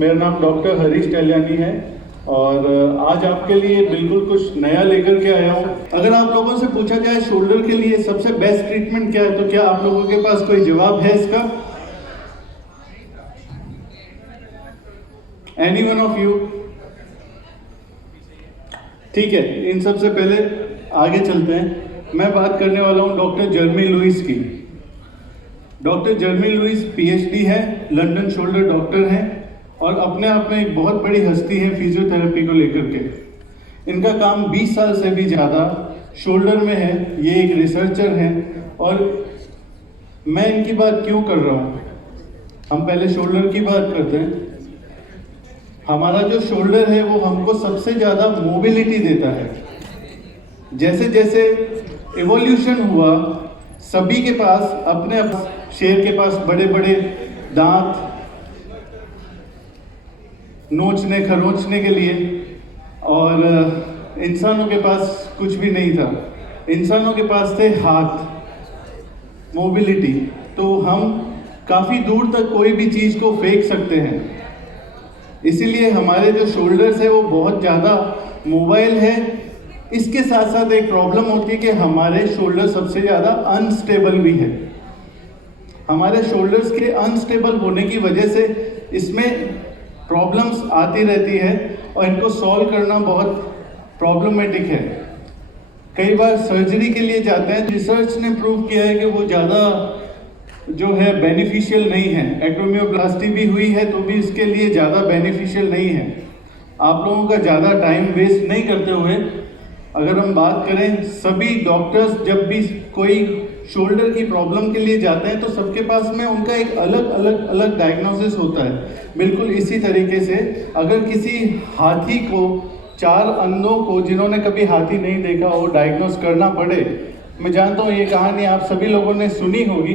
मेरा नाम डॉक्टर हरीश टहलियानी है और आज आपके लिए बिल्कुल कुछ नया लेकर के आया हूँ। अगर आप लोगों से पूछा जाए शोल्डर के लिए सबसे बेस्ट ट्रीटमेंट क्या है, तो क्या आप लोगों के पास कोई जवाब है इसका? Any one of you? ठीक है, इन सबसे पहले आगे चलते हैं। मैं बात करने वाला हूँ डॉक्टर जर्मी लुइस की। डॉक्टर जर्मी लुइस पीएचडी है, लंदन शोल्डर डॉक्टर हैं और अपने आप में एक बहुत बड़ी हस्ती है फिजियोथेरेपी को लेकर के। इनका काम 20 साल से भी ज़्यादा शोल्डर में है। ये एक रिसर्चर हैं और मैं इनकी बात क्यों कर रहा हूँ, हम पहले शोल्डर की बात करते हैं। हमारा जो शोल्डर है वो हमको सबसे ज़्यादा मोबिलिटी देता है। जैसे जैसे इवोल्यूशन हुआ, सभी के पास अपने शेर के पास बड़े बड़े दांत नोचने खरोंचने के लिए, और इंसानों के पास कुछ भी नहीं था। इंसानों के पास थे हाथ, मोबिलिटी। तो हम काफ़ी दूर तक कोई भी चीज़ को फेंक सकते हैं। इसीलिए हमारे जो शोल्डर्स है वो बहुत ज़्यादा मोबाइल है। इसके साथ साथ एक प्रॉब्लम होती है कि हमारे शोल्डर सबसे ज़्यादा अनस्टेबल भी है। हमारे शोल्डर्स के अनस्टेबल होने की वजह से इसमें प्रॉब्लम्स आती रहती है और इनको सॉल्व करना बहुत प्रॉब्लमेटिक है। कई बार सर्जरी के लिए जाते हैं। रिसर्च ने प्रूव किया है कि वो ज़्यादा जो है बेनिफिशियल नहीं है। एक्टोमियोप्लास्टी भी हुई है तो भी इसके लिए ज़्यादा बेनिफिशियल नहीं है। आप लोगों का ज़्यादा टाइम वेस्ट नहीं करते हुए अगर हम बात करें, सभी डॉक्टर्स जब भी कोई शोल्डर की प्रॉब्लम के लिए जाते हैं तो सबके पास में उनका एक अलग डायग्नोसिस होता है। बिल्कुल इसी तरीके से अगर किसी हाथी को, 4 अंधों को जिन्होंने कभी हाथी नहीं देखा हो, डायग्नोस करना पड़े, मैं जानता हूँ ये कहानी आप सभी लोगों ने सुनी होगी,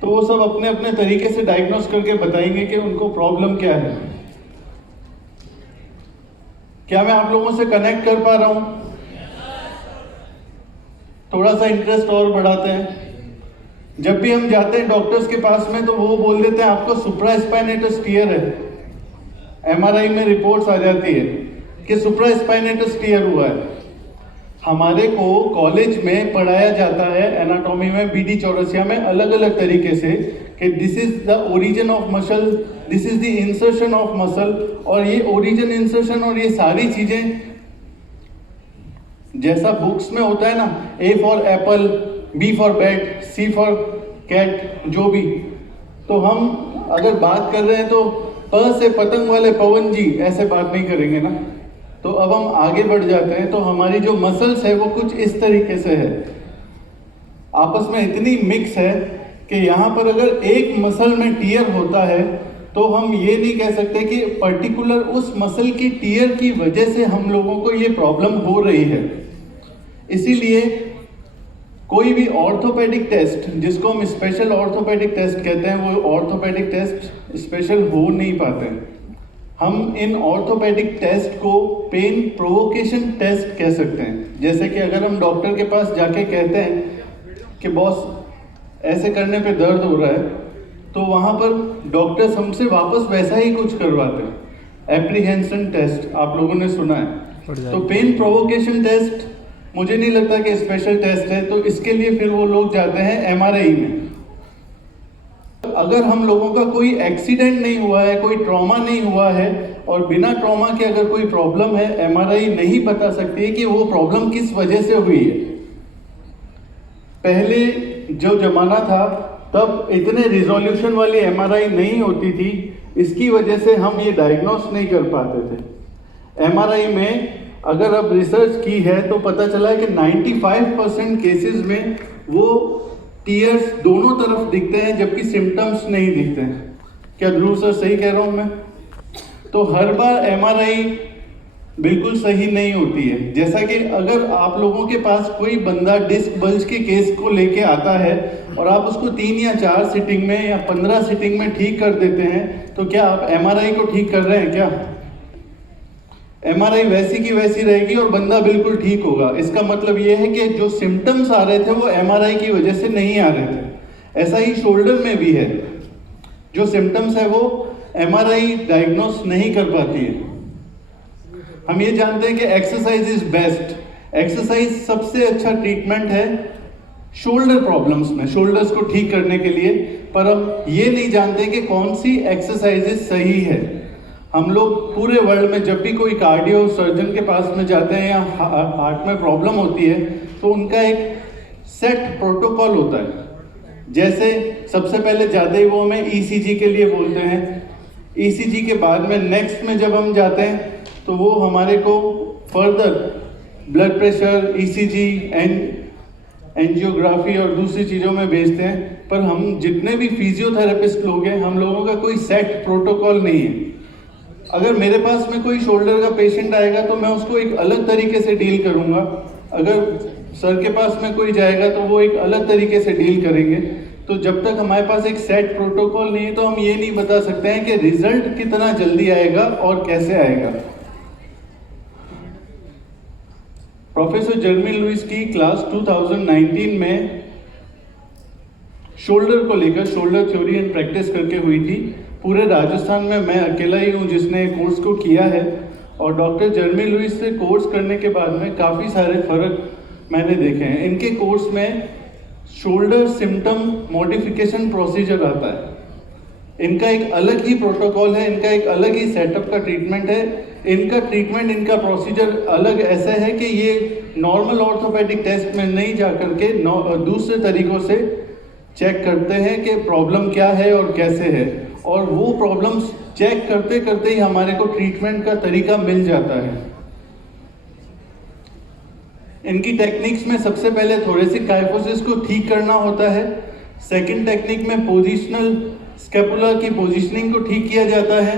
तो वो सब अपने अपने तरीके से डायग्नोस करके बताएंगे कि उनको प्रॉब्लम क्या है। क्या मैं आप लोगों से कनेक्ट कर पा रहा हूँ? थोड़ा सा इंटरेस्ट और बढ़ाते हैं। जब भी हम जाते हैं डॉक्टर्स के पास में तो वो बोल देते हैं आपको सुप्रास्पाइनेटस टियर है। एमआरआई में रिपोर्ट्स आ जाती है कि सुप्रास्पाइनेटस टियर हुआ है। हमारे को कॉलेज में पढ़ाया जाता है एनाटॉमी में, बीडी चौरसिया में, अलग अलग तरीके से कि this is the origin of muscle, this is the insertion of muscle, और ये ओरिजिन, इंसर्शन और ये सारी चीजें जैसा बुक्स में होता है ना, A for apple, B for bat, C for cat, जो भी। तो हम अगर बात कर रहे हैं तो प से पतंग वाले पवन जी ऐसे बात नहीं करेंगे ना। तो अब हम आगे बढ़ जाते हैं। तो हमारी जो मसल्स है वो कुछ इस तरीके से है, आपस में इतनी मिक्स है कि यहाँ पर अगर एक मसल में टियर होता है तो हम ये नहीं कह सकते कि पर्टिकुलर उस मसल की टियर की वजह से हम लोगों को ये प्रॉब्लम हो रही है। इसीलिए कोई भी ऑर्थोपेडिक टेस्ट, जिसको हम स्पेशल ऑर्थोपेडिक टेस्ट कहते हैं, वो ऑर्थोपेडिक टेस्ट स्पेशल हो नहीं पाते। हम इन ऑर्थोपेडिक टेस्ट को पेन प्रोवोकेशन टेस्ट कह सकते हैं। जैसे कि अगर हम डॉक्टर के पास जाके कहते हैं कि बॉस ऐसे करने पे दर्द हो रहा है, तो वहाँ पर डॉक्टर्स हमसे वापस वैसा ही कुछ करवाते हैं। एप्रीहेंशन टेस्ट आप लोगों ने सुना है। तो पेन प्रोवोकेशन टेस्ट मुझे नहीं लगता कि स्पेशल टेस्ट है, तो इसके लिए फिर वो लोग जाते हैं एमआरआई में। अगर हम लोगों का कोई एक्सीडेंट नहीं हुआ है, कोई ट्रॉमा नहीं हुआ है, और बिना ट्रॉमा के अगर कोई प्रॉब्लम है, एमआरआई नहीं बता सकती है कि वो प्रॉब्लम किस वजह से हुई है। पहले जो जमाना था तब इतने रिजोल्यूशन वाली एमआरआई नहीं होती थी, इसकी वजह से हम ये डायग्नोस नहीं कर पाते थे। एमआरआई में अगर अब रिसर्च की है तो पता चला है कि 95% केसेस में वो टीयर्स दोनों तरफ दिखते हैं जबकि सिम्टम्स नहीं दिखते हैं। क्या ध्रुव सर सही कह रहा हूँ मैं? तो हर बार एमआरआई बिल्कुल सही नहीं होती है। जैसा कि अगर आप लोगों के पास कोई बंदा डिस्क बल्ज के केस को लेके आता है और आप उसको 3 या 4 सिटिंग में या 15 सिटिंग में ठीक कर देते हैं, तो क्या आप एमआरआई को ठीक कर रहे हैं क्या? एमआरआई वैसी की वैसी रहेगी और बंदा बिल्कुल ठीक होगा। इसका मतलब ये है कि जो सिम्टम्स आ रहे थे वो एमआरआई की वजह से नहीं आ रहे थे। ऐसा ही शोल्डर में भी है, जो सिम्टम्स है वो एमआरआई डायग्नोस नहीं कर पाती है। हम ये जानते हैं कि एक्सरसाइज इज बेस्ट, एक्सरसाइज सबसे अच्छा ट्रीटमेंट है शोल्डर प्रॉब्लम्स में, शोल्डर्स को ठीक करने के लिए। पर हम ये नहीं जानते कि कौन सी एक्सरसाइजेज सही है। हम लोग पूरे वर्ल्ड में जब भी कोई कार्डियो सर्जन के पास में जाते हैं या हार्ट में प्रॉब्लम होती है तो उनका एक सेट प्रोटोकॉल होता है। जैसे सबसे पहले जाते ही वो हमें ईसीजी के लिए बोलते हैं, ईसीजी के बाद में नेक्स्ट में जब हम जाते हैं तो वो हमारे को further blood pressure, ECG, angiography और दूसरी चीज़ों में भेजते हैं। पर हम जितने भी फिजियोथेरेपिस्ट लोग हैं, हम लोगों का कोई सेट प्रोटोकॉल नहीं है। अगर मेरे पास में कोई शोल्डर का पेशेंट आएगा तो मैं उसको एक अलग तरीके से डील करूँगा, अगर सर के पास में कोई जाएगा तो वो एक अलग तरीके से डील करेंगे। तो जब तक हमारे पास एक सेट प्रोटोकॉल नहीं है तो हम ये नहीं बता सकते हैं कि रिजल्ट कितना जल्दी आएगा और कैसे आएगा। प्रोफेसर जर्मी लुइस की क्लास 2019 में शोल्डर को लेकर शोल्डर थ्योरी एंड प्रैक्टिस करके हुई थी। पूरे राजस्थान में मैं अकेला ही हूँ जिसने कोर्स को किया है, और डॉक्टर जर्मी लुइस से कोर्स करने के बाद में काफ़ी सारे फर्क मैंने देखे हैं। इनके कोर्स में शोल्डर सिम्टम मॉडिफिकेशन प्रोसीजर आता है। इनका एक अलग ही प्रोटोकॉल है, इनका एक अलग ही सेटअप का ट्रीटमेंट है। इनका ट्रीटमेंट, इनका प्रोसीजर अलग ऐसा है कि ये नॉर्मल ऑर्थोपेडिक टेस्ट में नहीं जा करके दूसरे तरीकों से चेक करते हैं कि प्रॉब्लम क्या है और कैसे है, और वो प्रॉब्लम्स चेक करते करते ही हमारे को ट्रीटमेंट का तरीका मिल जाता है। इनकी टेक्निक्स में सबसे पहले थोरेसिक काइफोसिस को ठीक करना होता है। सेकंड टेक्निक में पोजिशनल स्कैपुला की पोजीशनिंग को ठीक किया जाता है।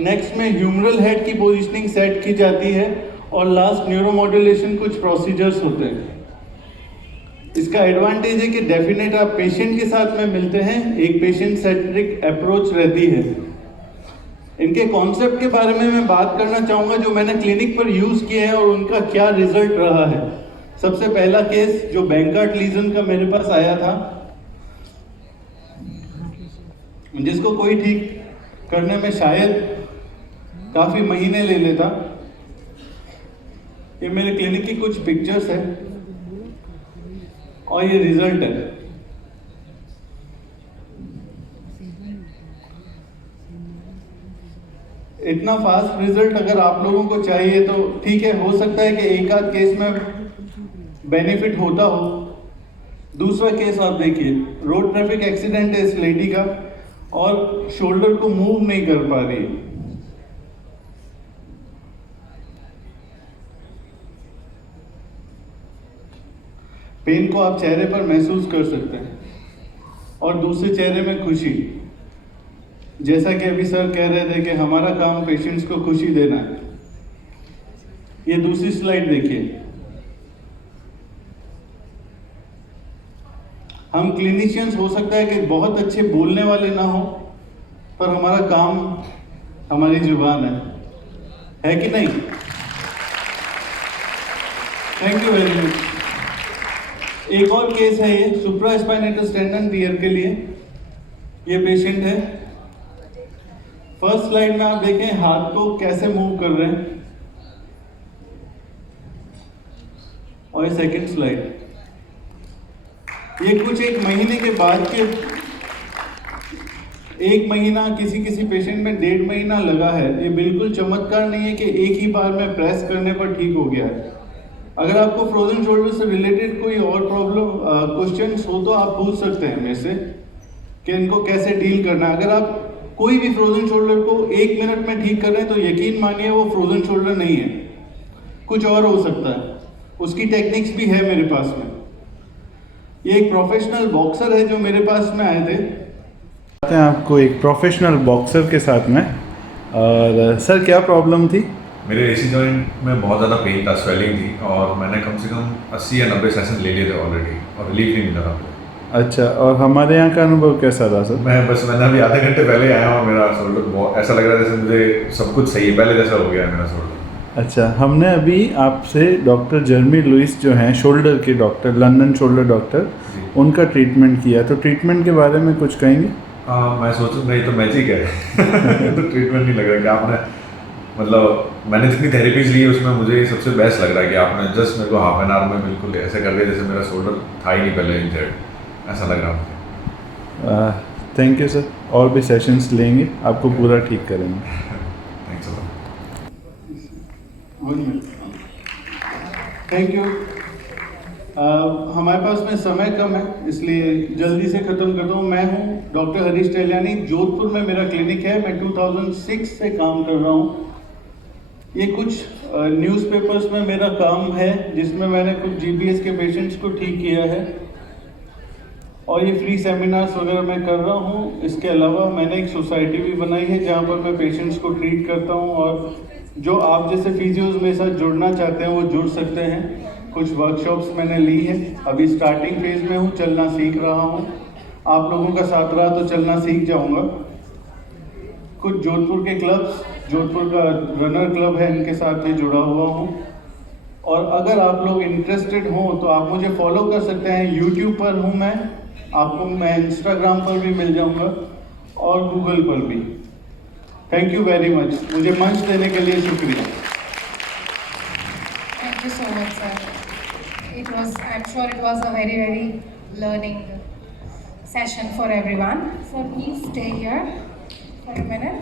नेक्स्ट में ह्यूमरल हेड की पोजीशनिंग सेट की जाती है, और लास्ट न्यूरोमॉड्यूलेशन कुछ प्रोसीजर्स होते हैं। इसका एडवांटेज है कि डेफिनेट आप पेशेंट के साथ में मिलते हैं, एक पेशेंट सेंट्रिक अप्रोच रहती है। इनके कॉन्सेप्ट के बारे में मैं बात करना चाहूँगा जो मैंने क्लिनिक पर यूज़ किए हैं और उनका क्या रिजल्ट रहा है। सबसे पहला केस जो बैंकार्ट लीजन का मेरे पास आया था, जिसको कोई ठीक करने में शायद काफ़ी महीने ले लेता। ये मेरे क्लिनिक की कुछ पिक्चर्स है और ये रिजल्ट है। इतना फास्ट रिजल्ट अगर आप लोगों को चाहिए तो ठीक है, हो सकता है कि एक आध केस में बेनिफिट होता हो। दूसरा केस आप देखिए, रोड ट्रैफिक एक्सीडेंट है इस लेडी का और शोल्डर को मूव नहीं कर पा रही है। पेन को आप चेहरे पर महसूस कर सकते हैं, और दूसरे चेहरे में खुशी। जैसा कि अभी सर कह रहे थे कि हमारा काम पेशेंट्स को खुशी देना है। ये दूसरी स्लाइड देखिए। हम क्लिनिशियंस हो सकता है कि बहुत अच्छे बोलने वाले ना हो, पर हमारा काम हमारी जुबान है कि नहीं? Thank you very much. एक और केस है ये सुप्रास्पाइनेटस टेंडन टियर के लिए। ये पेशेंट है। फर्स्ट स्लाइड में आप देखें हाथ को कैसे मूव कर रहे हैं, और सेकंड स्लाइड ये कुछ एक महीने के बाद के, एक महीना किसी पेशेंट में 1.5 महीना लगा है। ये बिल्कुल चमत्कार नहीं है कि एक ही बार में प्रेस करने पर ठीक हो गया है। अगर आपको फ्रोजन शोल्डर से रिलेटेड कोई और प्रॉब्लम क्वेश्चंस हो तो आप पूछ सकते हैं मेरे से कि इनको कैसे डील करना है। अगर आप कोई भी फ्रोजन शोल्डर को 1 मिनट में ठीक कर रहे हैं तो यकीन मानिए वो फ्रोजन शोल्डर नहीं है, कुछ और हो सकता है। उसकी टेक्निक्स भी है मेरे पास में। ये एक प्रोफेशनल बॉक्सर है जो मेरे पास में आए थे। आपको एक प्रोफेशनल बॉक्सर के साथ में, और सर क्या प्रॉब्लम थी? मेरे एसी जॉइंट में बहुत ज़्यादा पेन था, स्वेलिंग थी, और मैंने कम से कम 80 या 90 सेशन ले लिए थे ऑलरेडी, और रिलीफ नहीं मिला था। अच्छा, और हमारे यहाँ का अनुभव कैसा था सर? मैंने अभी आधे घंटे पहले आया हूँ, मेरा शोल्डर बहुत ऐसा लग रहा है जैसे मुझे सब कुछ सही है, पहले जैसा हो गया है मेरा शोल्डर। अच्छा, हमने अभी आपसे डॉक्टर जर्मी लुइस जो हैं शोल्डर के डॉक्टर, लंदन शोल्डर डॉक्टर, उनका ट्रीटमेंट किया, तो ट्रीटमेंट के बारे में कुछ कहेंगे? मैं सोचूं नहीं तो मैजिक है तो ट्रीटमेंट नहीं लग रहा कि आपने मतलब मैंने जितनी थेरेपीज ली है उसमें मुझे ये सबसे बेस्ट लग रहा है कि आपने जस्ट मेरे को हाफ एन आवर में बिल्कुल ऐसे कर दिया जैसे मेरा शोल्डर था ही नहीं पहले इंजर्ड, ऐसा लग रहा मुझे। थैंक यू सर, और भी सेशंस लेंगे, आपको पूरा ठीक करेंगे। Thanks a lot. Thank you. हमारे पास में समय कम है इसलिए जल्दी से ख़त्म करता हूँ। मैं हूँ डॉक्टर हरीश टहलियानी, जोधपुर में मेरा क्लिनिक है। मैं 2006 से काम कर रहा हूँ। ये कुछ न्यूज़पेपर्स में मेरा काम है जिसमें मैंने कुछ जीबीएस के पेशेंट्स को ठीक किया है और ये फ्री सेमिनार्स वगैरह मैं कर रहा हूँ। इसके अलावा मैंने एक सोसाइटी भी बनाई है जहाँ पर मैं पेशेंट्स को ट्रीट करता हूँ और जो आप जैसे फिजियोज मेरे साथ जुड़ना चाहते हैं वो जुड़ सकते हैं। कुछ वर्कशॉप्स मैंने ली है, अभी स्टार्टिंग फेज में हूँ, चलना सीख रहा हूँ। आप लोगों का साथ रहा तो चलना सीख जाऊँगा। कुछ जोधपुर के क्लब्स, जोधपुर का रनर क्लब है, इनके साथ भी जुड़ा हुआ हूँ। और अगर आप लोग इंटरेस्टेड हों तो आप मुझे फॉलो कर सकते हैं। यूट्यूब पर हूँ मैं, आपको मैं इंस्टाग्राम पर भी मिल जाऊँगा और गूगल पर भी। थैंक यू वेरी मच, मुझे मंच देने के लिए शुक्रिया। Thank you so much, sir. I'm sure it was a very learning session for everyone. So please stay here for a minute.